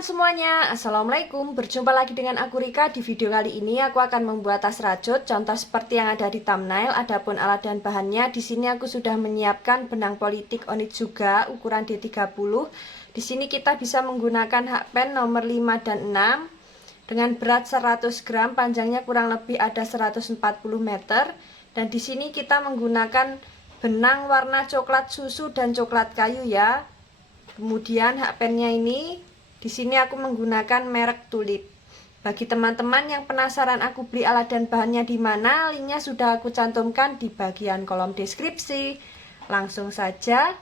teman-teman semuanya, Assalamualaikum. Berjumpa lagi dengan aku Rika. Di video kali ini aku akan membuat tas rajut, contoh seperti yang ada di thumbnail. Adapun alat dan bahannya, di sini aku sudah menyiapkan benang politik onyx juga ukuran D30. Di sini kita bisa menggunakan hakpen nomor 5 dan 6 dengan berat 100 gram, panjangnya kurang lebih ada 140 meter. Dan di sini kita menggunakan benang warna coklat susu dan coklat kayu ya. Kemudian hakpennya ini di sini aku menggunakan merek Tulip. Bagi teman-teman yang penasaran aku beli alat dan bahannya di mana, linknya sudah aku cantumkan di bagian kolom deskripsi. Langsung saja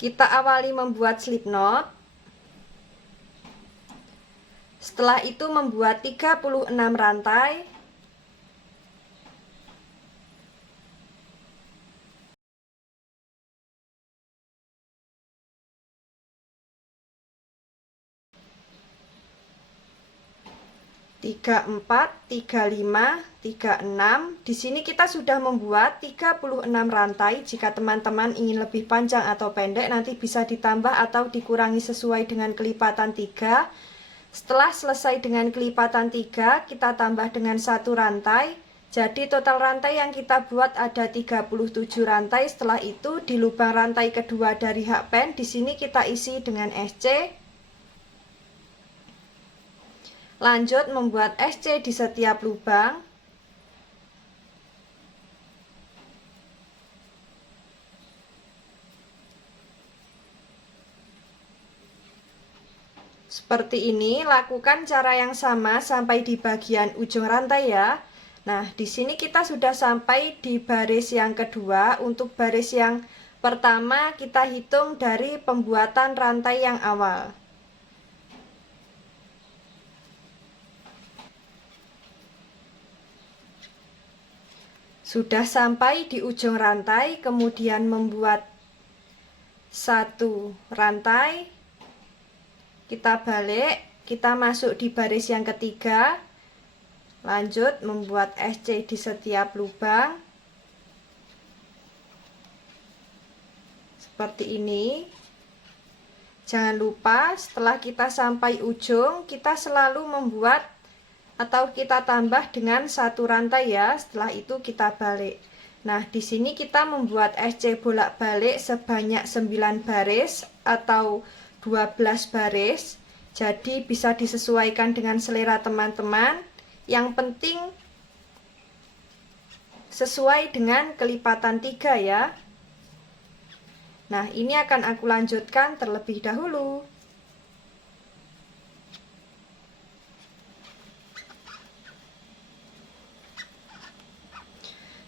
kita awali membuat slip knot. Setelah itu membuat 36 rantai. Tiga empat, 35, 36. Di sini kita sudah membuat 36 rantai. Jika teman-teman ingin lebih panjang atau pendek, nanti bisa ditambah atau dikurangi sesuai dengan kelipatan 3. Setelah selesai dengan kelipatan 3, kita tambah dengan satu rantai. Jadi total rantai yang kita buat ada 37 rantai. Setelah itu di lubang rantai kedua dari hakpen, di sini kita isi dengan SC. Lanjut membuat SC di setiap lubang. Seperti ini, lakukan cara yang sama sampai di bagian ujung rantai ya. Nah, di sini kita sudah sampai di baris yang kedua. Untuk baris yang pertama kita hitung dari pembuatan rantai yang awal. Sudah sampai di ujung rantai, kemudian membuat satu rantai, kita balik, kita masuk di baris yang ketiga, lanjut membuat SC di setiap lubang, seperti ini. Jangan lupa setelah kita sampai ujung, kita selalu membuat atau kita tambah dengan satu rantai ya. Setelah itu kita balik. Nah, di sini kita membuat SC bolak-balik sebanyak 9 baris atau 12 baris. Jadi bisa disesuaikan dengan selera teman-teman. Yang penting sesuai dengan kelipatan 3 ya. Nah, ini akan aku lanjutkan terlebih dahulu.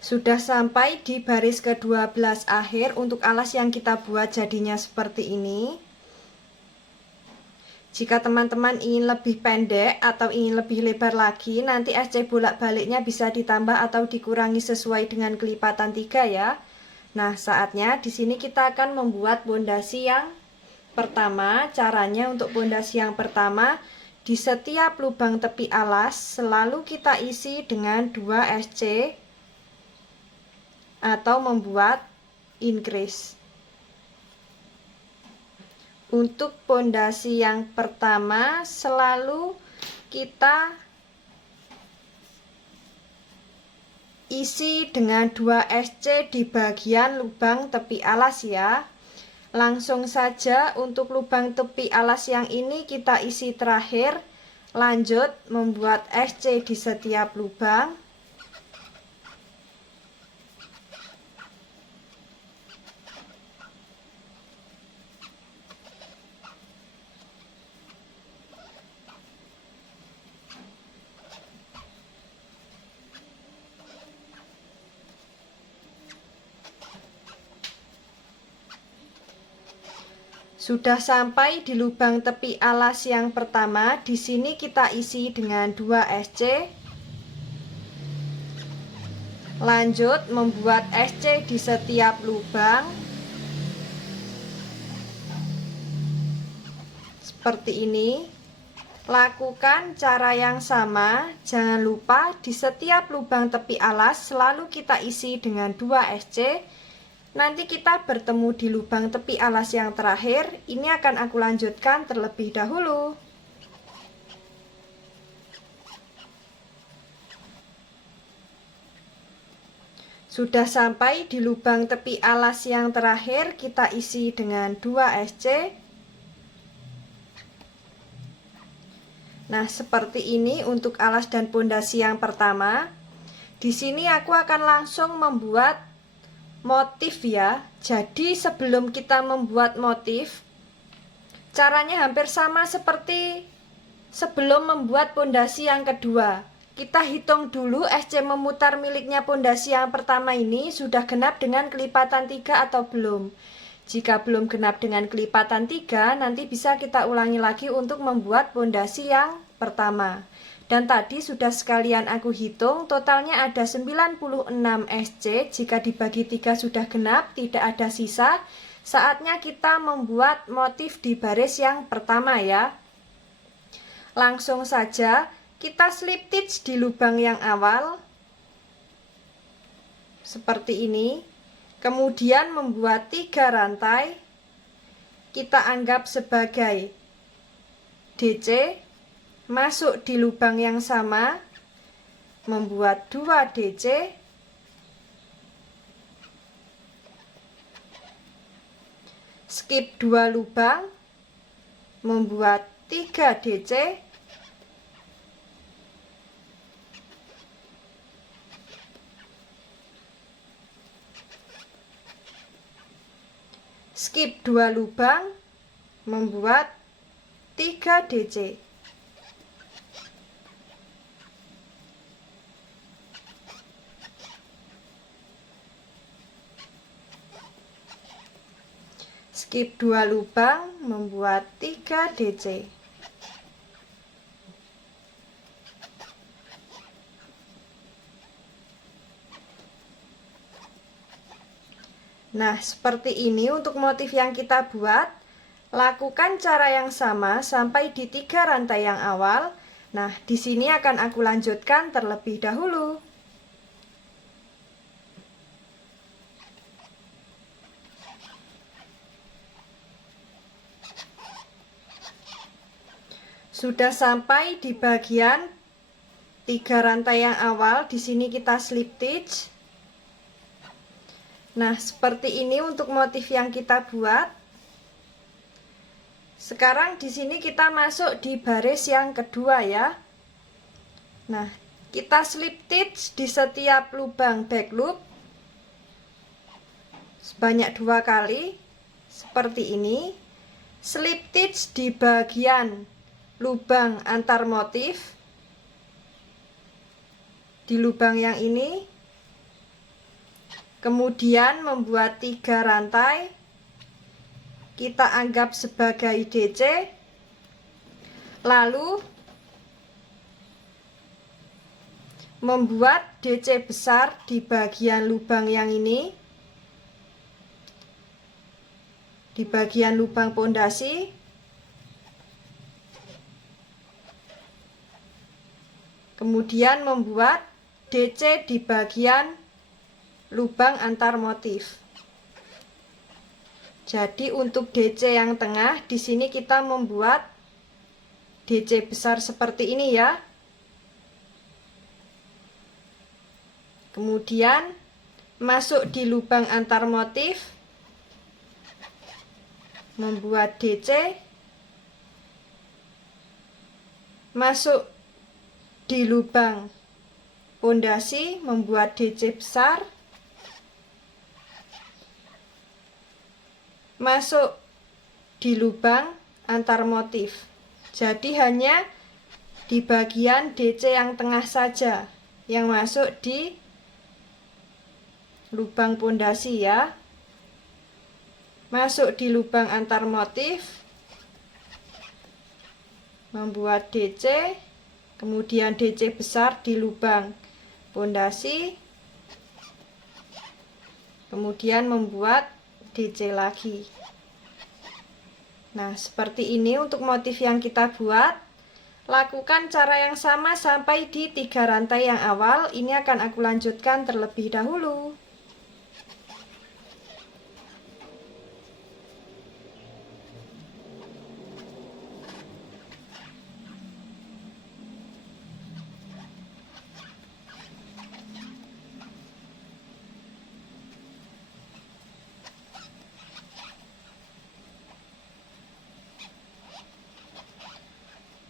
Sudah sampai di baris ke-12 akhir. Untuk alas yang kita buat jadinya seperti ini. Jika teman-teman ingin lebih pendek atau ingin lebih lebar lagi, nanti SC bolak-baliknya bisa ditambah atau dikurangi sesuai dengan kelipatan 3 ya. Nah, saatnya di sini kita akan membuat pondasi yang pertama. Caranya untuk pondasi yang pertama, di setiap lubang tepi alas selalu kita isi dengan 2 SC atau membuat increase. Untuk pondasi yang pertama selalu kita isi dengan 2 SC di bagian lubang tepi alas ya. Langsung saja untuk lubang tepi alas yang ini kita isi terakhir. Lanjut membuat SC di setiap lubang. Sudah sampai di lubang tepi alas yang pertama. Di sini kita isi dengan 2 SC. Lanjut membuat SC di setiap lubang. Seperti ini. Lakukan cara yang sama. Jangan lupa di setiap lubang tepi alas selalu kita isi dengan 2 SC. Nanti kita bertemu di lubang tepi alas yang terakhir. Ini akan aku lanjutkan terlebih dahulu. Sudah sampai di lubang tepi alas yang terakhir, kita isi dengan 2 SC. Nah, seperti ini untuk alas dan pondasi yang pertama. Di sini aku akan langsung membuat motif ya. Jadi sebelum kita membuat motif, caranya hampir sama seperti sebelum membuat pondasi yang kedua. Kita hitung dulu SC memutar miliknya pondasi yang pertama ini sudah genap dengan kelipatan 3 atau belum. Jika belum genap dengan kelipatan 3, nanti bisa kita ulangi lagi untuk membuat pondasi yang pertama. Dan tadi sudah sekalian aku hitung, totalnya ada 96 SC. Jika dibagi 3 sudah genap, tidak ada sisa. Saatnya kita membuat motif di baris yang pertama ya. Langsung saja kita slip stitch di lubang yang awal seperti ini. Kemudian membuat 3 rantai. Kita anggap sebagai DC. Masuk di lubang yang sama, membuat 2 DC. Skip 2 lubang, membuat 3 DC. Skip 2 lubang, membuat 3 DC. Skip 2 lubang, membuat 3 DC. Nah, seperti ini untuk motif yang kita buat. Lakukan cara yang sama sampai di 3 rantai yang awal. Nah, di sini akan aku lanjutkan terlebih dahulu. Sudah sampai di bagian 3 rantai yang awal, di sini kita slip stitch. Nah, seperti ini untuk motif yang kita buat. Sekarang di sini kita masuk di baris yang kedua ya. Nah, kita slip stitch di setiap lubang back loop sebanyak 2 kali seperti ini. Slip stitch di bagian lubang antar motif di lubang yang ini. Kemudian membuat 3 rantai. Kita anggap sebagai DC. Lalu membuat DC besar di bagian lubang yang ini. Di bagian lubang pondasi. Kemudian membuat DC di bagian lubang antar motif. Jadi untuk DC yang tengah di sini kita membuat DC besar seperti ini ya. Kemudian masuk di lubang antar motif, membuat DC. Masuk di lubang pondasi, membuat DC besar. Masuk di lubang antar motif. Jadi hanya di bagian DC yang tengah saja yang masuk di lubang pondasi ya. Masuk di lubang antar motif, membuat DC, kemudian DC besar di lubang pondasi, kemudian membuat DC lagi. Nah, seperti ini untuk motif yang kita buat. Lakukan cara yang sama sampai di 3 rantai yang awal. Ini akan aku lanjutkan terlebih dahulu.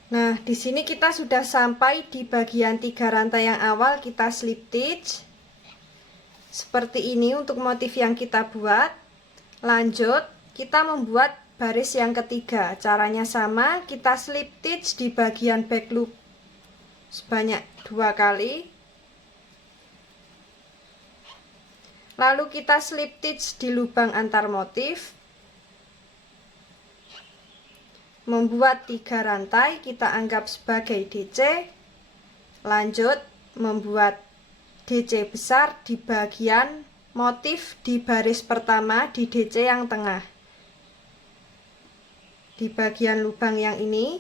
Nah, di sini kita sudah sampai di bagian 3 rantai yang awal, kita slip stitch. Seperti ini untuk motif yang kita buat. Lanjut, kita membuat baris yang ketiga. Caranya sama, kita slip stitch di bagian back loop sebanyak 2 kali. Lalu kita slip stitch di lubang antar motif. Membuat 3 rantai, kita anggap sebagai DC. Lanjut, membuat DC besar di bagian motif di baris pertama di DC yang tengah. Di bagian lubang yang ini.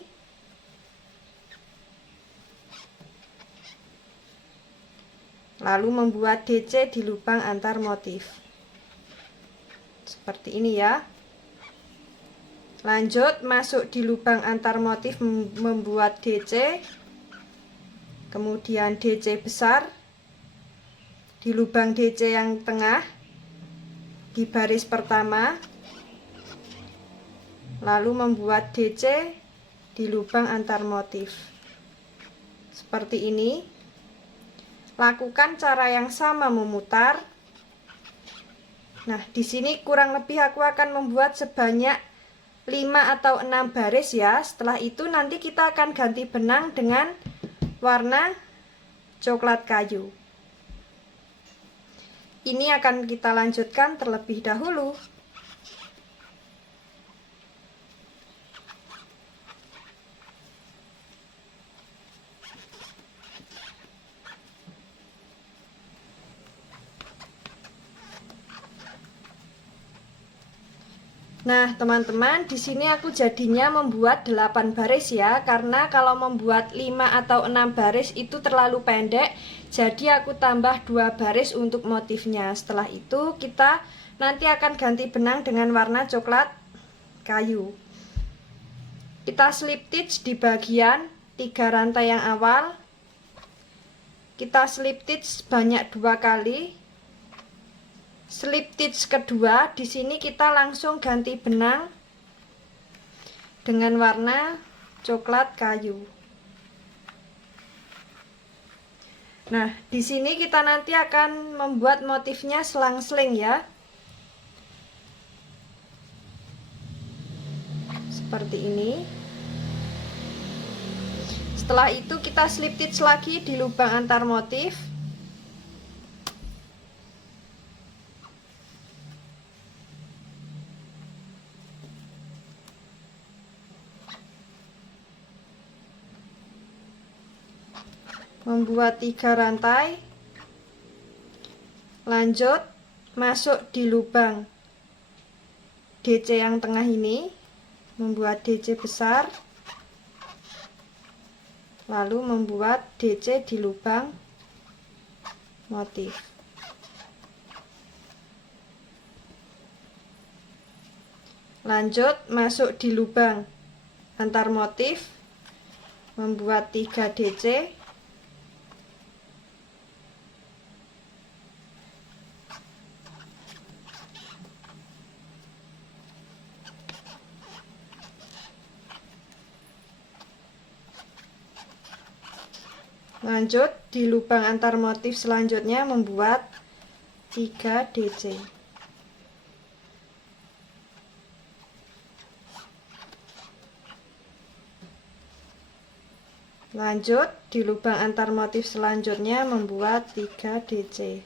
Lalu membuat DC di lubang antar motif. Seperti ini ya. Lanjut, masuk di lubang antar motif, membuat DC. Kemudian DC besar di lubang DC yang tengah di baris pertama. Lalu membuat DC di lubang antar motif. Seperti ini. Lakukan cara yang sama memutar. Nah, di sini kurang lebih aku akan membuat sebanyak 5 atau 6 baris ya. Setelah itu nanti kita akan ganti benang dengan warna coklat kayu. Ini akan kita lanjutkan terlebih dahulu. Nah, teman-teman, di sini aku jadinya membuat 8 baris ya, karena kalau membuat 5 atau 6 baris itu terlalu pendek, jadi aku tambah 2 baris untuk motifnya. Setelah itu kita nanti akan ganti benang dengan warna coklat kayu. Kita slip stitch di bagian 3 rantai yang awal. Kita slip stitch sebanyak 2 kali. Slip stitch kedua, di sini kita langsung ganti benang dengan warna coklat kayu. Nah, di sini kita nanti akan membuat motifnya selang-seling ya. Seperti ini. Setelah itu kita slip stitch lagi di lubang antar motif. Membuat 3 rantai. Lanjut, masuk di lubang DC yang tengah ini, membuat DC besar. Lalu membuat DC di lubang motif. Lanjut, masuk di lubang antar motif, membuat 3 DC. Lanjut, di lubang antar motif selanjutnya membuat 3 DC. Lanjut, di lubang antar motif selanjutnya membuat 3 DC.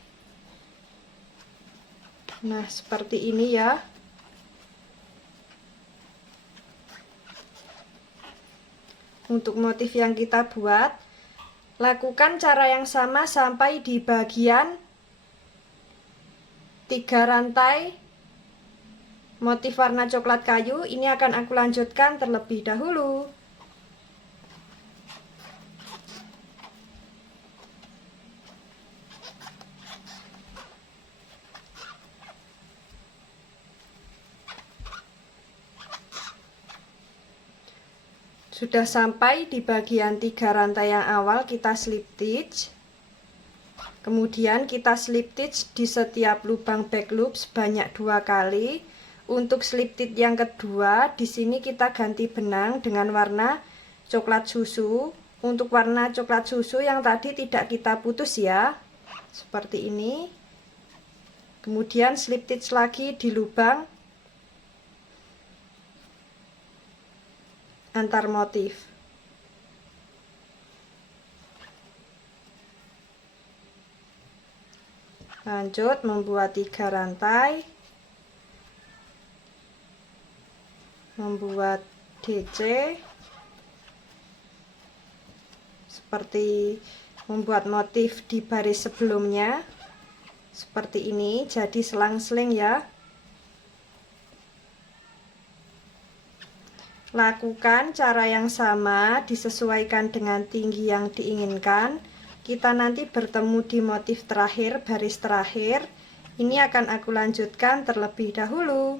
Nah, seperti ini ya. Untuk motif yang kita buat, lakukan cara yang sama sampai di bagian 3 rantai motif warna coklat kayu. Ini akan aku lanjutkan terlebih dahulu. Sudah sampai di bagian 3 rantai yang awal, kita slip stitch. Kemudian kita slip stitch di setiap lubang back loop sebanyak 2 kali. Untuk slip stitch yang kedua, di sini kita ganti benang dengan warna coklat susu. Untuk warna coklat susu yang tadi tidak kita putus ya, seperti ini. Kemudian slip stitch lagi di lubang antar motif. Lanjut membuat 3 rantai, membuat DC seperti membuat motif di baris sebelumnya, seperti ini. Jadi selang-seling ya. Lakukan cara yang sama, disesuaikan dengan tinggi yang diinginkan. Kita nanti bertemu di motif terakhir, baris terakhir. Ini akan aku lanjutkan terlebih dahulu.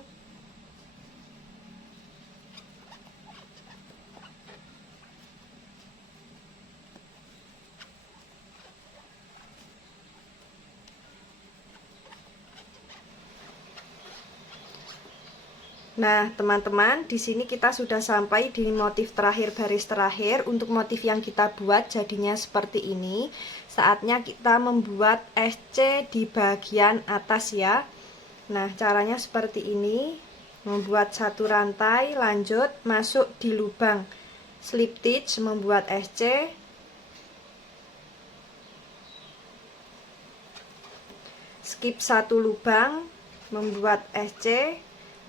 Nah, teman-teman, di sini kita sudah sampai di motif terakhir, baris terakhir. Untuk motif yang kita buat jadinya seperti ini. Saatnya kita membuat SC di bagian atas ya. Nah, caranya seperti ini. Membuat 1 rantai, lanjut masuk di lubang slip stitch, membuat SC. Skip 1 lubang, membuat SC.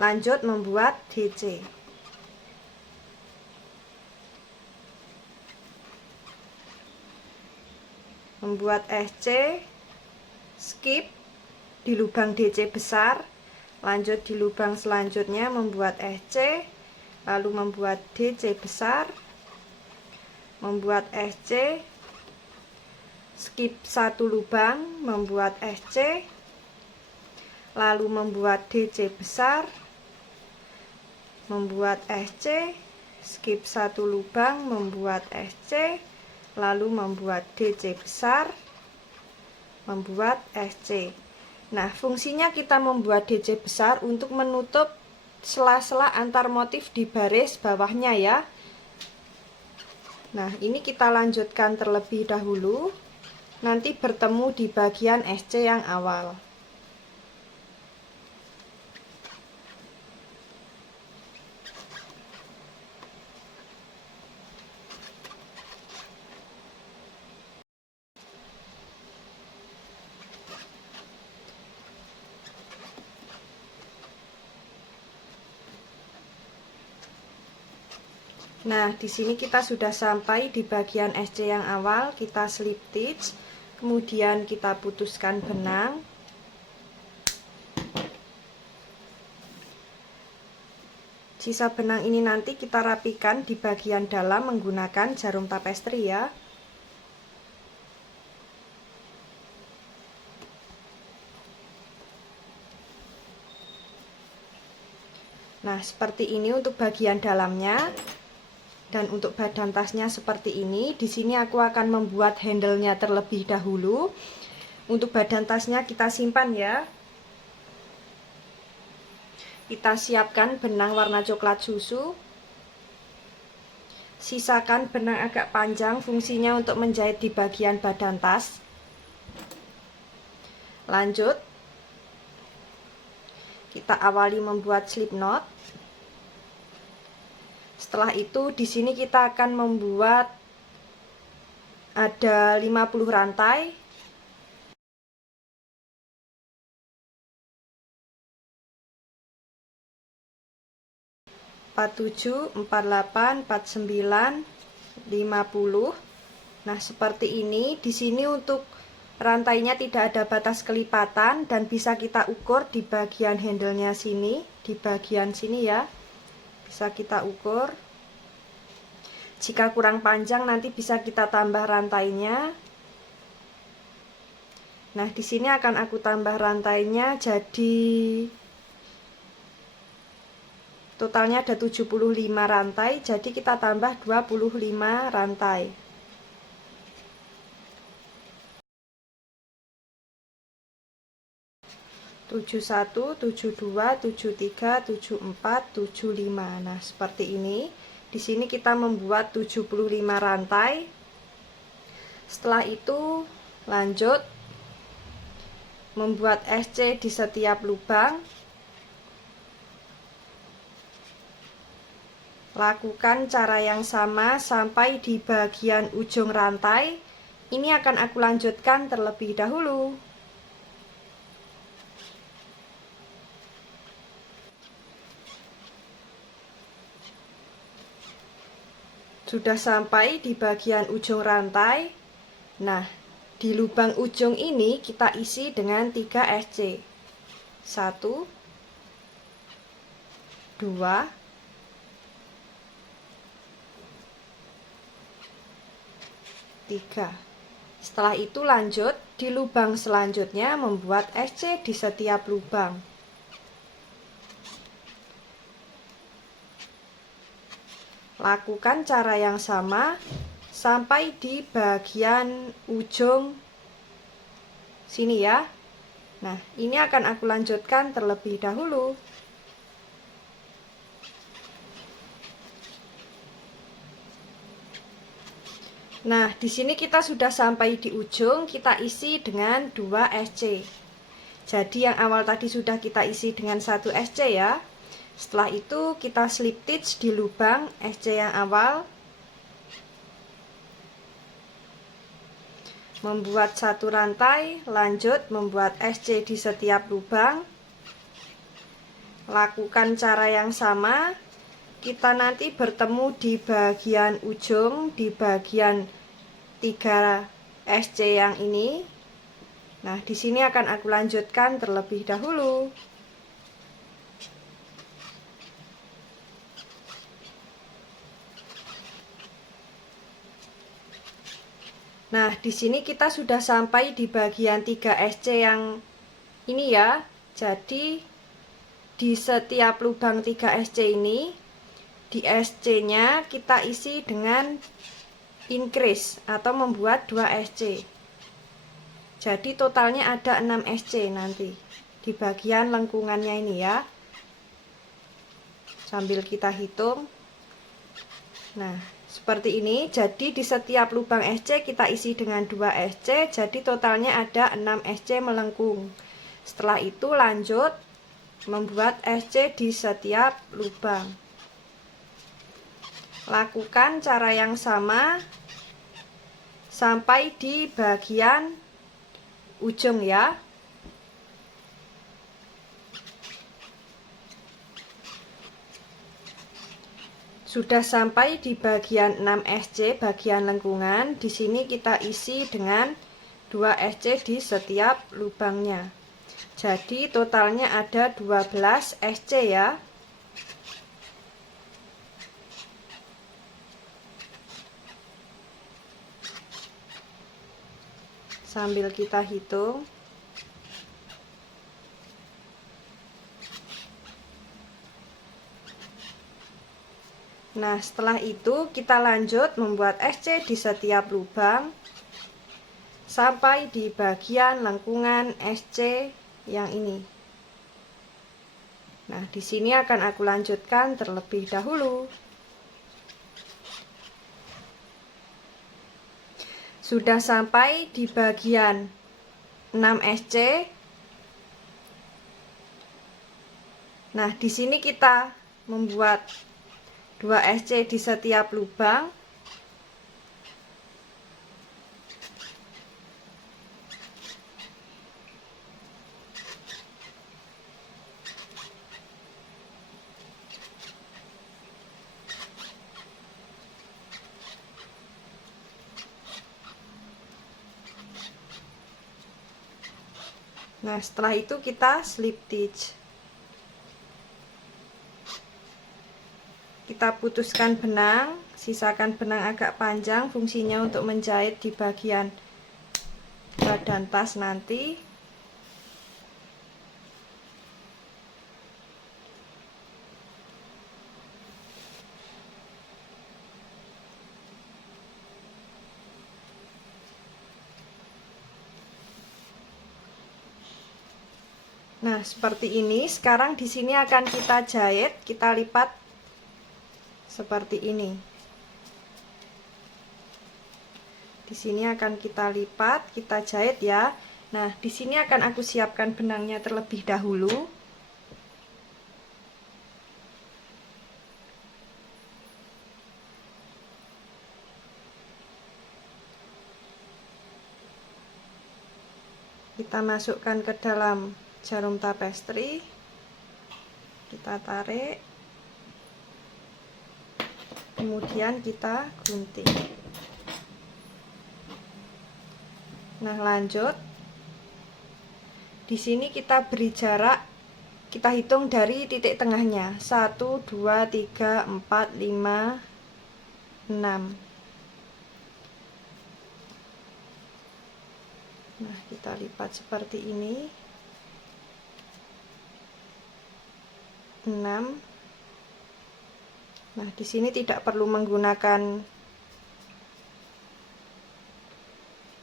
Lanjut membuat DC. Membuat SC, skip di lubang DC besar, lanjut di lubang selanjutnya membuat SC, lalu membuat DC besar, membuat SC, skip 1 lubang, membuat SC, lalu membuat DC besar, membuat SC, skip 1 lubang, membuat SC, lalu membuat DC besar, membuat SC. Nah, fungsinya kita membuat DC besar untuk menutup sela-sela antar motif di baris bawahnya ya. Nah, ini kita lanjutkan terlebih dahulu. Nanti bertemu di bagian SC yang awal. Nah, di sini kita sudah sampai di bagian SC yang awal. Kita slip stitch, kemudian kita putuskan benang. Sisa benang ini nanti kita rapikan di bagian dalam menggunakan jarum tapestri ya. Nah, seperti ini untuk bagian dalamnya. Dan untuk badan tasnya seperti ini. Di sini aku akan membuat handle-nya terlebih dahulu. Untuk badan tasnya kita simpan ya. Kita siapkan benang warna coklat susu. Sisakan benang agak panjang, fungsinya untuk menjahit di bagian badan tas. Lanjut. Kita awali membuat slip knot. Setelah itu di sini kita akan membuat ada 50 rantai. 47, 48, 49, 50. Nah, seperti ini. Di sini untuk rantainya tidak ada batas kelipatan dan bisa kita ukur di bagian handle-nya sini, di bagian sini ya. Bisa kita ukur. Jika kurang panjang nanti bisa kita tambah rantainya. Nah, di sini akan aku tambah rantainya jadi totalnya ada 75 rantai, jadi kita tambah 25 rantai. Tujuh satu, 72, 73, 74, 75. Nah, seperti ini. Di sini kita membuat 75 rantai. Setelah itu lanjut membuat SC di setiap lubang. Lakukan cara yang sama sampai di bagian ujung rantai. Ini akan aku lanjutkan terlebih dahulu. Sudah sampai di bagian ujung rantai. Nah, di lubang ujung ini kita isi dengan 3 SC. 1, 2, 3. Setelah itu lanjut di lubang selanjutnya membuat SC di setiap lubang. Lakukan cara yang sama sampai di bagian ujung sini ya. Nah, ini akan aku lanjutkan terlebih dahulu. Nah, di sini kita sudah sampai di ujung, kita isi dengan 2 SC. Jadi yang awal tadi sudah kita isi dengan 1 SC ya. Setelah itu kita slip stitch di lubang SC yang awal. Membuat 1 rantai, lanjut membuat SC di setiap lubang. Lakukan cara yang sama. Kita nanti bertemu di bagian ujung, di bagian 3 SC yang ini. Nah, di sini akan aku lanjutkan terlebih dahulu. Nah, di sini kita sudah sampai di bagian 3 SC yang ini ya. Jadi, di setiap lubang 3 SC ini, di SC-nya kita isi dengan increase atau membuat 2 SC. Jadi, totalnya ada 6 SC nanti di bagian lengkungannya ini ya. Sambil kita hitung. Nah, seperti ini. Jadi di setiap lubang SC kita isi dengan 2 SC. Jadi totalnya ada 6 SC melengkung. Setelah itu lanjut membuat SC di setiap lubang. Lakukan cara yang sama sampai di bagian ujung ya. Sudah sampai di bagian 6 SC, bagian lengkungan. Di sini kita isi dengan 2 SC di setiap lubangnya. Jadi totalnya ada 12 SC ya. Sambil kita hitung. Nah, setelah itu kita lanjut membuat SC di setiap lubang sampai di bagian lengkungan SC yang ini. Nah, di sini akan aku lanjutkan terlebih dahulu. Sudah sampai di bagian 6 SC. Nah, di sini kita membuat 2 SC di setiap lubang. Nah, setelah itu kita slip stitch. Kita putuskan benang, sisakan benang agak panjang, fungsinya untuk menjahit di bagian badan tas nanti. Nah, seperti ini. Sekarang di sini akan kita jahit, kita lipat seperti ini. Di sini akan kita lipat, kita jahit ya. Nah, di sini akan aku siapkan benangnya terlebih dahulu. Kita masukkan ke dalam jarum tapestri. Kita tarik. Kemudian kita gunting. Nah, lanjut. Di sini kita beri jarak, kita hitung dari titik tengahnya. 1, 2, 3, 4, 5, 6. Nah, kita lipat seperti ini. 6. Nah, di sini tidak perlu menggunakan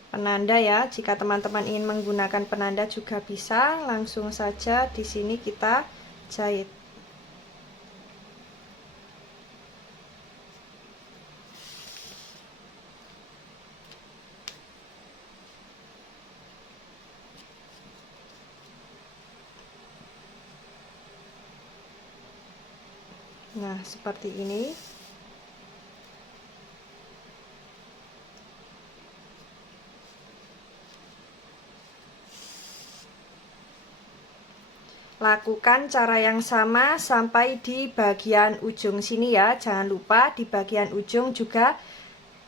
penanda ya. Jika teman-teman ingin menggunakan penanda juga bisa, langsung saja di sini kita jahit. Nah, seperti ini. Lakukan cara yang sama sampai di bagian ujung sini ya. Jangan lupa di bagian ujung juga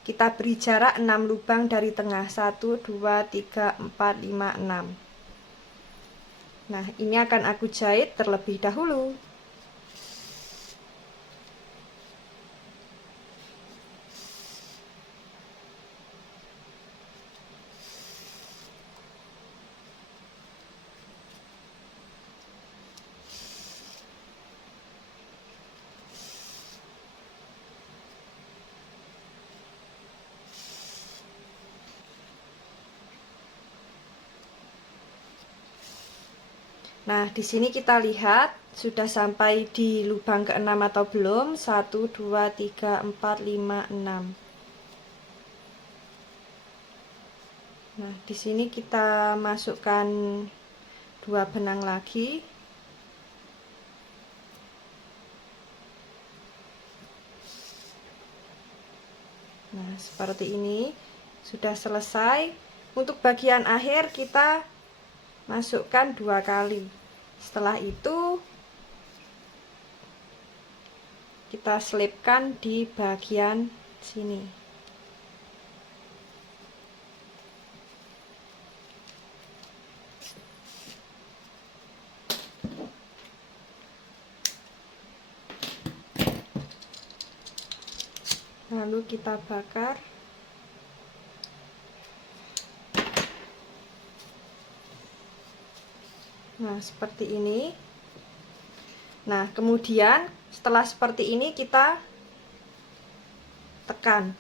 kita beri jarak 6 lubang dari tengah. 1, 2, 3, 4, 5, 6. Nah, ini akan aku jahit terlebih dahulu. Nah, di sini kita lihat sudah sampai di lubang ke-6 atau belum? 1, 2, 3, 4, 5, 6. Nah, di sini kita masukkan 2 benang lagi. Nah, seperti ini. Sudah selesai. Untuk bagian akhir kita masukkan 2 kali. Setelah itu kita selipkan di bagian sini. Lalu kita bakar. Nah, seperti ini. Nah, kemudian setelah seperti ini kita tekan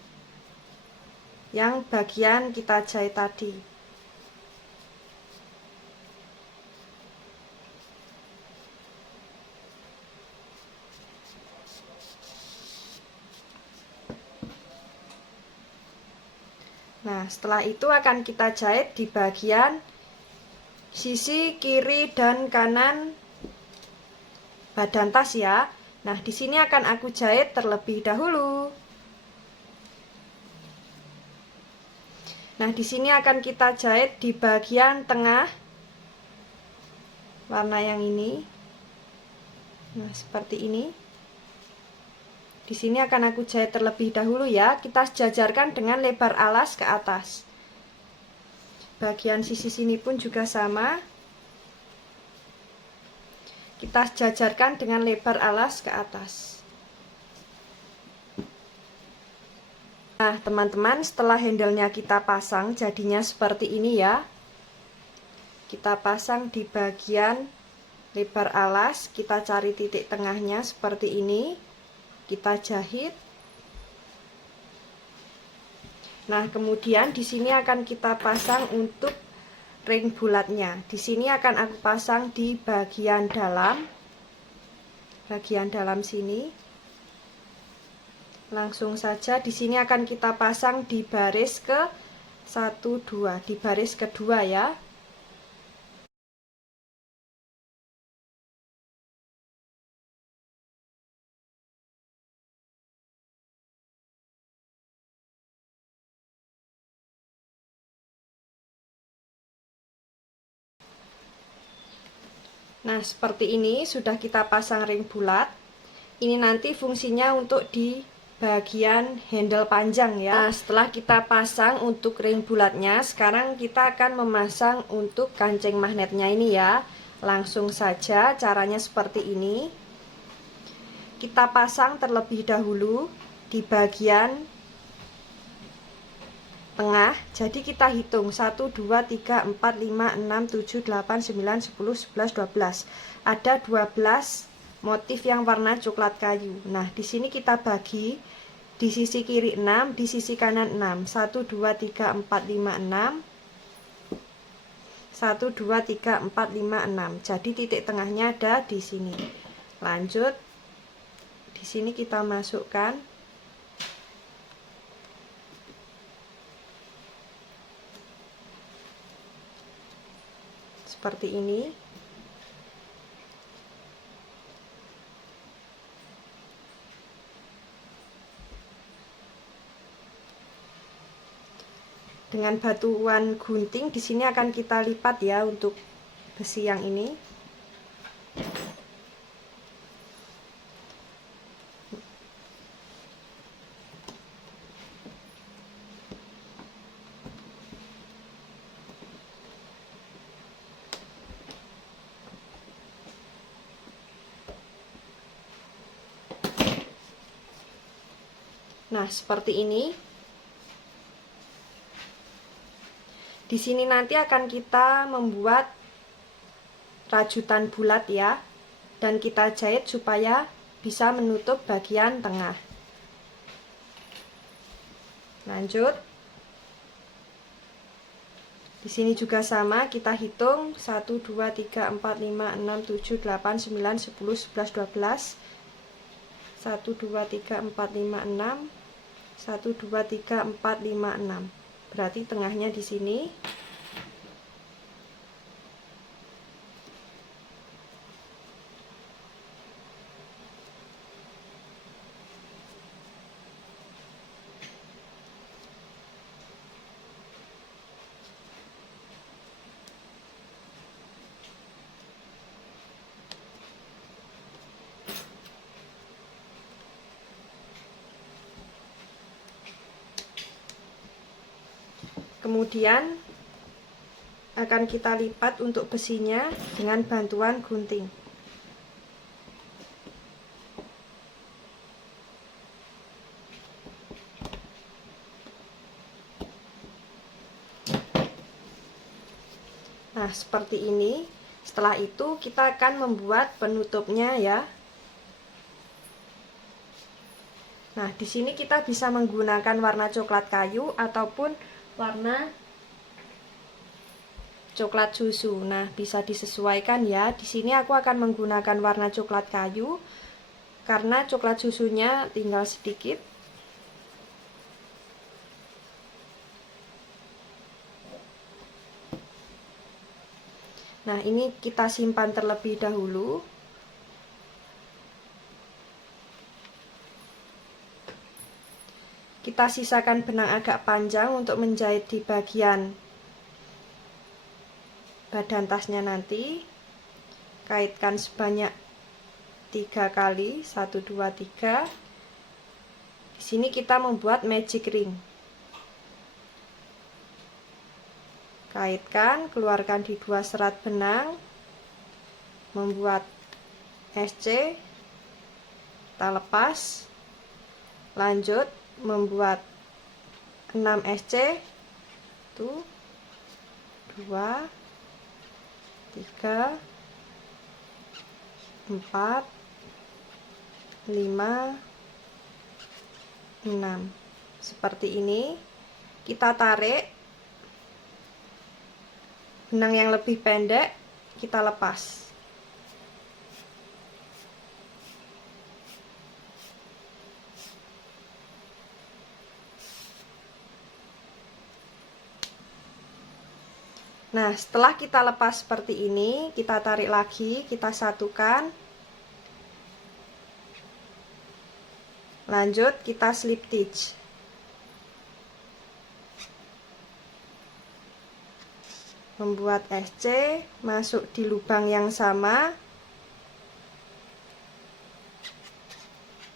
yang bagian kita jahit tadi. Nah, setelah itu akan kita jahit di bagian sisi kiri dan kanan badan tas ya. Nah, di sini akan aku jahit terlebih dahulu. Nah, di sini akan kita jahit di bagian tengah warna yang ini. Nah, seperti ini. Di sini akan aku jahit terlebih dahulu ya. Kita sejajarkan dengan lebar alas ke atas. Bagian sisi sini pun juga sama. Kita sejajarkan dengan lebar alas ke atas. Nah, teman-teman, setelah handle-nya kita pasang, jadinya seperti ini ya. Kita pasang di bagian lebar alas, kita cari titik tengahnya seperti ini. Kita jahit. Nah, kemudian di sini akan kita pasang untuk ring bulatnya. Di sini akan aku pasang di bagian dalam sini. Langsung saja di sini akan kita pasang di baris ke 1 2, di baris kedua ya. Nah, seperti ini sudah kita pasang ring bulat. Ini nanti fungsinya untuk di bagian handle panjang ya. Nah, setelah kita pasang untuk ring bulatnya, sekarang kita akan memasang untuk kancing magnetnya ini ya. Langsung saja caranya seperti ini. Kita pasang terlebih dahulu di bagian tengah. Jadi kita hitung 1 2 3 4 5 6 7 8 9 10 11 12. Ada 12 motif yang warna coklat kayu. Nah, di sini kita bagi di sisi kiri 6, di sisi kanan 6. 1 2 3 4 5 6. 1 2 3 4 5 6. Jadi titik tengahnya ada di sini. Lanjut. Di sini kita masukkan seperti ini. Dengan batuan gunting di sini akan kita lipat ya untuk besi yang ini. Nah, seperti ini. Di sini nanti akan kita membuat rajutan bulat ya. Dan kita jahit supaya bisa menutup bagian tengah. Lanjut. Di sini juga sama, kita hitung 1 2 3 4 5 6 7 8 9 10 11 12. 1 2 3 4 5 6. 1 2 3 4 5 6. Berarti tengahnya di sini. Kemudian akan kita lipat untuk besinya dengan bantuan gunting. Nah, seperti ini. Setelah itu kita akan membuat penutupnya ya. Nah, di sini kita bisa menggunakan warna coklat kayu ataupun warna coklat susu. Nah, bisa disesuaikan ya. Di sini aku akan menggunakan warna coklat kayu karena coklat susunya tinggal sedikit. Nah, ini kita simpan terlebih dahulu. Kita sisakan benang agak panjang untuk menjahit di bagian badan tasnya nanti. Kaitkan sebanyak 3 kali, 1 2 3. Di sini kita membuat magic ring. Kaitkan, keluarkan di 2 serat benang. Membuat SC. Kita lepas. Lanjut membuat 6 SC. 1 2 3 4 5 6. Seperti ini. Kita tarik benang yang lebih pendek, kita lepas. Nah, setelah kita lepas seperti ini, kita tarik lagi, kita satukan. Lanjut, kita slip stitch. Membuat SC, masuk di lubang yang sama.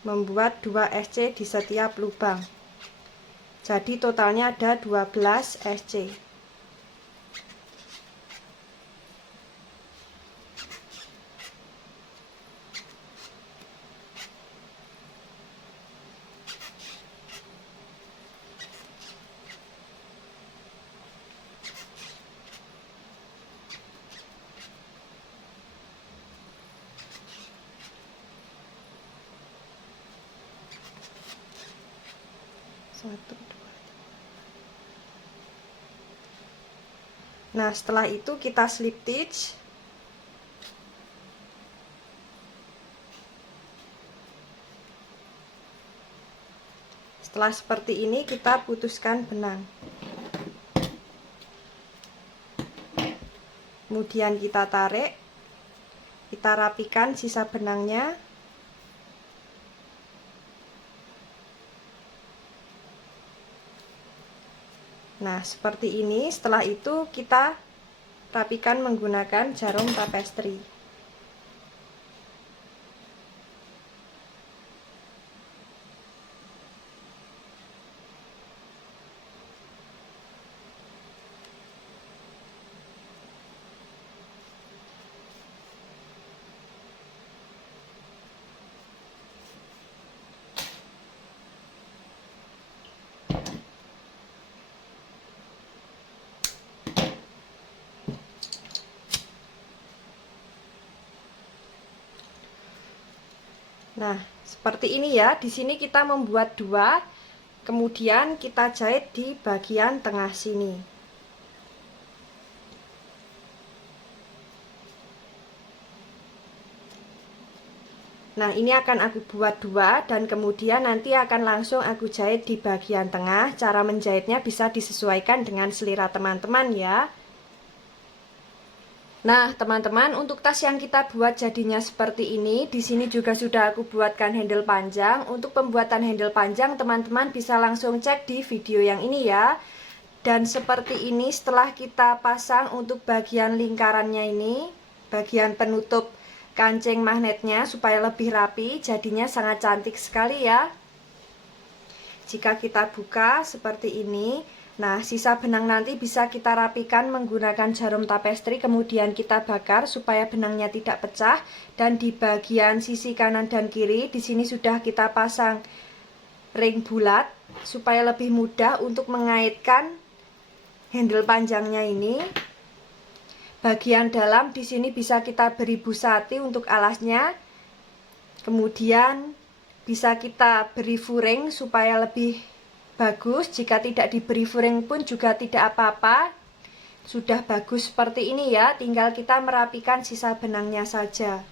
Membuat 2 SC di setiap lubang. Jadi totalnya ada 12 SC. Satu, dua. Nah, setelah itu kita slip stitch. Setelah seperti ini, kita putuskan benang. Kemudian kita tarik, kita rapikan sisa benangnya. Nah, seperti ini. Setelah itu kita rapikan menggunakan jarum tapestry. Nah, seperti ini ya. Di sini kita membuat 2, kemudian kita jahit di bagian tengah sini. Nah, ini akan aku buat 2 dan kemudian nanti akan langsung aku jahit di bagian tengah. Cara menjahitnya bisa disesuaikan dengan selera teman-teman ya. Nah, teman-teman, untuk tas yang kita buat jadinya seperti ini. Di sini juga sudah aku buatkan handle panjang. Untuk pembuatan handle panjang, teman-teman bisa langsung cek di video yang ini ya. Dan seperti ini setelah kita pasang untuk bagian lingkarannya ini, bagian penutup kancing magnetnya supaya lebih rapi, jadinya sangat cantik sekali ya. Jika kita buka seperti ini. Nah, sisa benang nanti bisa kita rapikan menggunakan jarum tapestry, kemudian kita bakar supaya benangnya tidak pecah. Dan di bagian sisi kanan dan kiri, di sini sudah kita pasang ring bulat supaya lebih mudah untuk mengaitkan handle panjangnya ini. Bagian dalam di sini bisa kita beri busati untuk alasnya. Kemudian bisa kita beri furing supaya lebih bagus. Jika tidak diberi furing pun juga tidak apa-apa. Sudah bagus seperti ini ya. Tinggal kita merapikan sisa benangnya saja.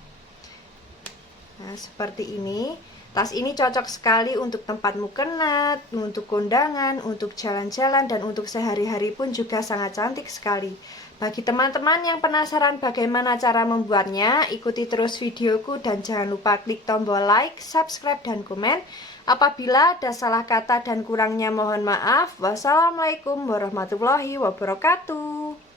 Nah, seperti ini. Tas ini cocok sekali untuk tempat mukena, untuk kondangan, untuk jalan-jalan, dan untuk sehari-hari pun juga sangat cantik sekali. Bagi teman-teman yang penasaran bagaimana cara membuatnya, ikuti terus videoku dan jangan lupa klik tombol like, subscribe, dan komen. Apabila ada salah kata dan kurangnya mohon maaf. Wassalamualaikum warahmatullahi wabarakatuh.